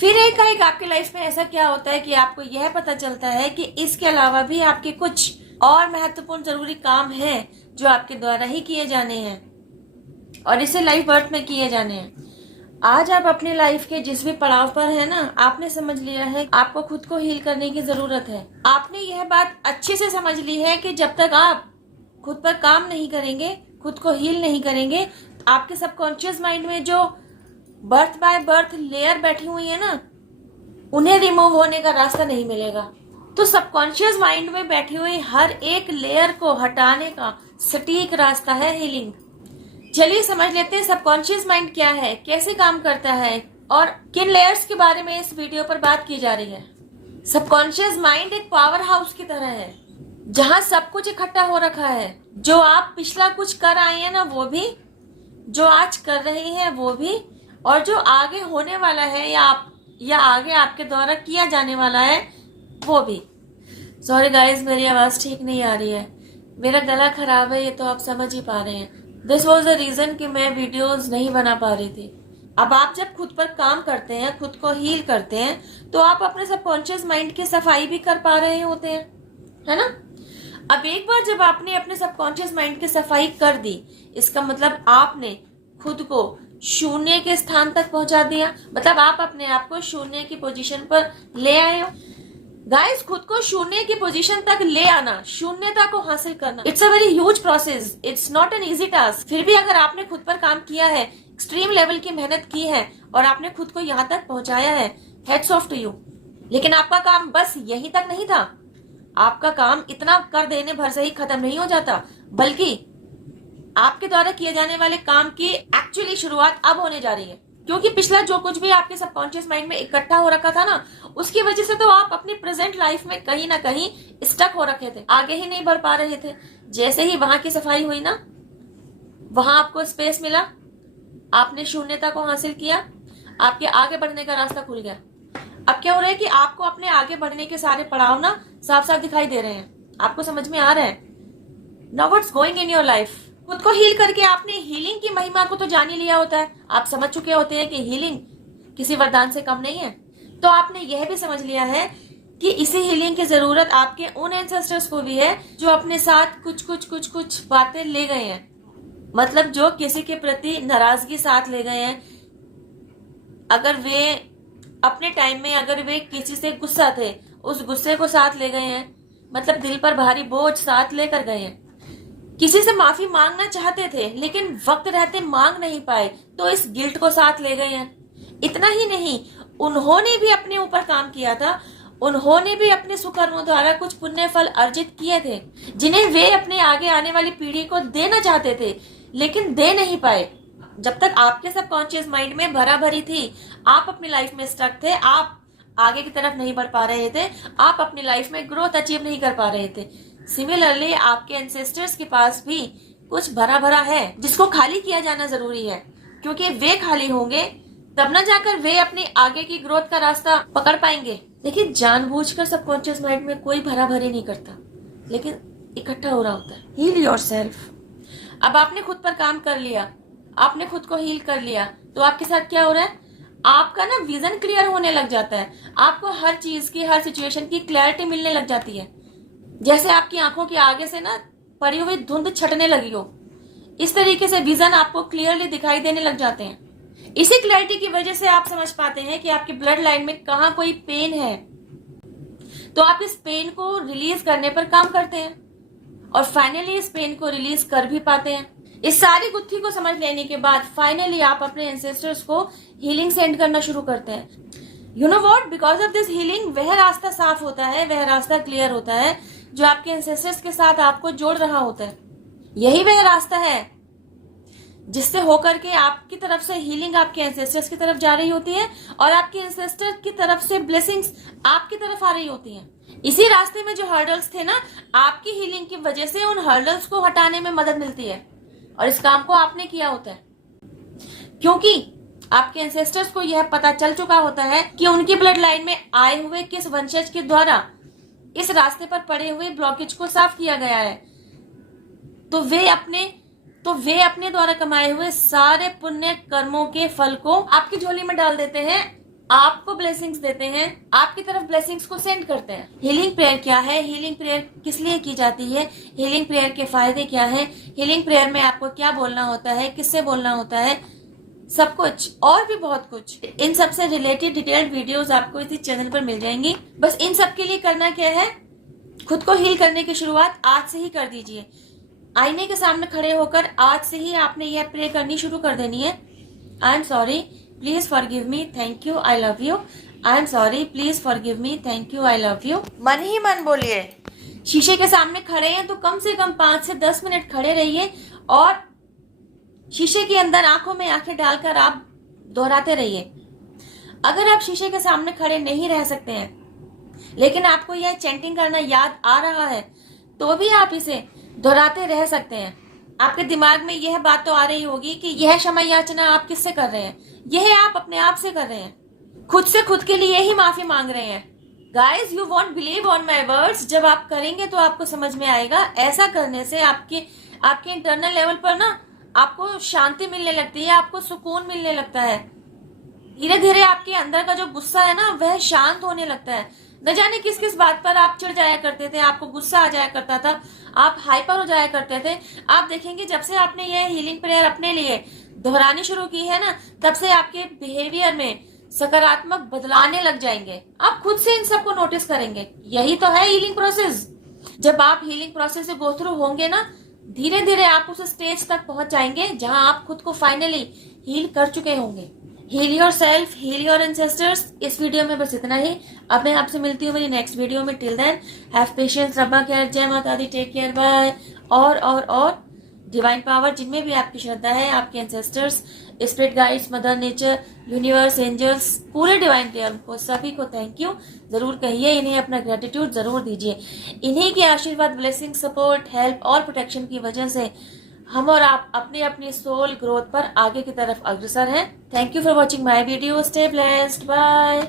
फिर एक आपके लाइफ में ऐसा क्या होता है कि आपको यह पता चलता है कि इसके अलावा भी आपके कुछ और महत्वपूर्ण जरूरी काम हैं जो आपके द्वारा ही किए जाने हैं और इसे लाइफ बर्थ में किए जाने हैं। आज आप अपने लाइफ के जिस भी पड़ाव पर है ना, आपने समझ लिया है आपको खुद को हील करने की जरूरत है। आपने यह बात अच्छे से समझ ली है कि जब तक आप खुद पर काम नहीं करेंगे, खुद को हील नहीं करेंगे, आपके सबकॉन्शियस माइंड में जो बर्थ बाय बर्थ लेयर बैठी हुई है ना, उन्हें रिमूव होने का रास्ता नहीं मिलेगा। तो सबकॉन्शियस माइंड में बैठी हुई हर एक लेयर को हटाने का सटीक रास्ता है हीलिंग। चलिए समझ लेते हैं सबकॉन्शियस माइंड क्या है, कैसे काम करता है और किन लेयर्स के बारे में इस वीडियो पर बात की जा रही है। सबकॉन्शियस माइंड एक पावर हाउस की तरह है जहां सब कुछ इकट्ठा हो रखा है। जो आप पिछला कुछ कर आए हैं ना, वो भी, जो आज कर रहे हैं वो भी, और जो आगे होने वाला है या आगे आपके द्वारा किया जाने वाला है वो भी। सॉरी गाइज, मेरी आवाज ठीक नहीं आ रही है, मेरा गला खराब है, ये तो आप समझ ही पा रहे हैं। दिस वॉज द रीजन कि मैं वीडियोस नहीं बना पा रही थी। अब आप जब खुद पर काम करते हैं, खुद को हील करते हैं, तो आप अपने सबकॉन्शियस माइंड की सफाई भी कर पा रहे होते हैं, है ना। अब एक बार जब आपने अपने सबकॉन्शियस माइंड की सफाई कर दी, इसका मतलब आपने खुद को शून्य के स्थान तक पहुंचा दिया। मतलब आप अपने आप को शून्य की पोजीशन पर ले आए हो। गाइस, खुद को शून्य की पोजीशन तक ले आना, शून्यता को हासिल करना, it's a very huge process, it's not an easy task. फिर भी अगर आपने खुद पर काम किया है, एक्सट्रीम लेवल की मेहनत की है और आपने खुद को यहाँ तक पहुंचाया है, हेड्स ऑफ टू यू। लेकिन आपका काम बस यहीं तक नहीं था। आपका काम इतना कर देने भर से ही खत्म नहीं हो जाता, बल्कि आपके द्वारा किए जाने वाले काम की एक्चुअली शुरुआत अब होने जा रही है। क्योंकि पिछला जो कुछ भी आपके सबकॉन्शियस माइंड में इकट्ठा हो रखा था ना, उसकी वजह से तो आप अपनी प्रेजेंट लाइफ में कहीं ना कहीं स्टक हो रखे थे, आगे ही नहीं बढ़ पा रहे थे। जैसे ही वहां की सफाई हुई ना, वहां आपको स्पेस मिला, आपने शून्यता को हासिल किया, आपके आगे बढ़ने का रास्ता खुल गया। अब क्या हो रहा है कि आपको अपने आगे बढ़ने के सारे पड़ाव ना साफ साफ दिखाई दे रहे हैं, आपको समझ में आ रहा है now what's going in your life. खुद को हील करके आपने हीलिंग की महिमा को तो जान ही लिया होता है। आप समझ चुके होते हैं कि हीलिंग किसी वरदान से कम नहीं है। तो आपने यह भी समझ लिया है कि इसी हीलिंग की जरूरत आपके उन एंसेस्टर्स को भी है जो अपने साथ कुछ बातें ले गए हैं। मतलब जो किसी के प्रति नाराजगी साथ ले गए हैं, अगर वे अपने टाइम में अगर वे किसी से गुस्सा थे, उस गुस्से को साथ ले गए हैं। मतलब दिल पर भारी बोझ साथ लेकर गए हैं। किसी से माफी मांगना चाहते थे लेकिन वक्त रहते मांग नहीं पाए, तो इस गिल्ट को साथ ले गए हैं। इतना ही नहीं, उन्होंने भी अपने ऊपर काम किया था, उन्होंने भी अपने सुकर्मों द्वारा कुछ पुण्य फल अर्जित किए थे, जिन्हें वे अपने आगे आने वाली पीढ़ी को देना चाहते थे लेकिन दे नहीं पाए। जब तक आपके सबकॉन्शियस माइंड में भरा भरी थी, आप अपनी लाइफ में स्टक थे, आप आगे की तरफ नहीं बढ़ पा रहे थे, आप अपनी लाइफ में ग्रोथ अचीव नहीं कर पा रहे थे। सिमिलरली आपके एंसेस्टर्स के पास भी कुछ भरा भरा है जिसको खाली किया जाना जरूरी है, क्योंकि वे खाली होंगे तब ना जाकर वे अपनी आगे की ग्रोथ का रास्ता पकड़ पाएंगे। देखिए, जानबूझकर सबकॉन्शियस माइंड में कोई भरा भरी नहीं करता, लेकिन इकट्ठा हो रहा होता है। Heal yourself. अब आपने खुद पर काम कर लिया, आपने खुद को हील कर लिया, तो आपके साथ क्या हो रहा है, आपका ना विजन क्लियर होने लग जाता है। आपको हर चीज की, हर सिचुएशन की क्लैरिटी मिलने लग जाती है। जैसे आपकी आंखों के आगे से ना पड़ी हुई धुंध छटने लगी हो, इस तरीके से विजन आपको क्लियरली दिखाई देने लग जाते हैं। इसी क्लैरिटी की वजह से आप समझ पाते हैं कि आपकी ब्लड लाइन में कहाँ कोई पेन है, तो आप इस पेन को रिलीज करने पर काम करते हैं और फाइनली इस पेन को रिलीज कर भी पाते हैं। इस सारी गुत्थी को समझ लेने के बाद फाइनली आप अपने एंसेस्टर्स को हीलिंग सेंड करना शुरू करते हैं। You know what, because of this healing वह रास्ता साफ होता है, वह रास्ता क्लियर होता है जो आपके एंसेस्टर्स के साथ आपको जोड़ रहा होता है। यही वह रास्ता है जिससे होकर के आपकी तरफ से हीलिंग आपके एंसेस्टर्स की तरफ जा रही होती है और आपके एंसेस्टर की तरफ से ब्लेसिंग्स आपकी तरफ आ रही होती हैं। इसी रास्ते में जो हर्डल्स थे ना, आपकी हीलिंग की वजह से उन हर्डल्स को हटाने में मदद मिलती है और इस काम को आपने किया होता है, क्योंकि आपके एंसेस्टर्स को यह पता चल चुका होता है कि उनकी ब्लड लाइन में आए हुए किस वंशज के द्वारा इस रास्ते पर पड़े हुए ब्लॉकेज को साफ किया गया है। तो वे अपने द्वारा कमाए हुए सारे पुण्य कर्मों के फल को आपकी झोली में डाल देते हैं आपको ब्लेसिंग्स देते हैं, आपकी तरफ ब्लेसिंग्स को सेंड करते हैं। हीलिंग प्रेयर क्या है, हीलिंग प्रेयर किस लिए की जाती है, हीलिंग प्रेयर के फायदे क्या हैं, हीलिंग प्रेयर में आपको क्या बोलना होता है, किससे बोलना होता है, सब कुछ और भी बहुत कुछ, इन सब से रिलेटेड डिटेल्ड वीडियोस आपको इसी चैनल पर मिल जाएंगी। बस इन सब के लिए करना क्या है, खुद को हील करने की शुरुआत आज से ही कर दीजिए। आईने के सामने खड़े होकर आज से ही आपने यह प्रे करनी शुरू कर देनी है। I am sorry, please forgive me, thank you, I love you. I am sorry, please forgive me, thank you, I love you. मन ही मन बोलिए। शीशे के सामने खड़े हैं तो कम से कम 5 से 10 मिनट खड़े रहिए और शीशे के अंदर आंखों में आंखें डालकर आप दोहराते रहिए। अगर आप शीशे के सामने खड़े नहीं रह सकते हैं लेकिन आपको यह चैंटिंग करना याद आ रहा है तो भी आप इसे दोहराते रह सकते हैं। आपके दिमाग में यह बात तो आ रही होगी कि यह क्षमा याचना आप किससे कर रहे हैं, यह आप अपने आप से कर रहे हैं, खुद से खुद के लिए ही माफी मांग रहे हैं। Guys, you won't believe on my words, जब आप करेंगे तो आपको समझ में आएगा। ऐसा करने से आपके इंटरनल लेवल पर ना आपको शांति मिलने लगती है, आपको सुकून मिलने लगता है। धीरे धीरे आपके अंदर का जो गुस्सा है ना वह शांत होने लगता है। न जाने किस किस बात पर आप चिढ़ जाया करते थे, आपको गुस्सा आ जाया करता था, आप हाइपर हो जाया करते थे। आप देखेंगे जब से आपने यह हीलिंग प्रेयर अपने लिए दोहरानी शुरू की है ना, तब से आपके बिहेवियर में सकारात्मक बदलाव आने लग जाएंगे। आप खुद से इन सबको नोटिस करेंगे। यही तो है हीलिंग प्रोसेस। जब आप हीलिंग प्रोसेस से गो थ्रू होंगे ना, धीरे धीरे आप उस स्टेज तक पहुंच जाएंगे जहां आप खुद को फाइनली हील कर चुके होंगे। Heal yourself, heal your ancestors. इस वीडियो में बस इतना ही। अब मैं आपसे मिलती हूँ मेरी नेक्स्ट वीडियो में। Till then have patience, Rabba care, जय माता दी, टेक केयर, बाय। और डिवाइन पावर, जिनमें भी आपकी श्रद्धा है, आपके ancestors, spirit guides, mother nature, universe, angels, पूरे डिवाइन केयर को सभी को थैंक यू जरूर कहिए। इन्हें अपना ग्रेटिट्यूड जरूर दीजिए। इन्हीं के आशीर्वाद, ब्लेसिंग, सपोर्ट, हेल्प और प्रोटेक्शन की वजह से हम और आप अपने अपने सोल ग्रोथ पर आगे की तरफ अग्रसर हैं। Thank you for watching my video. Stay blessed, bye.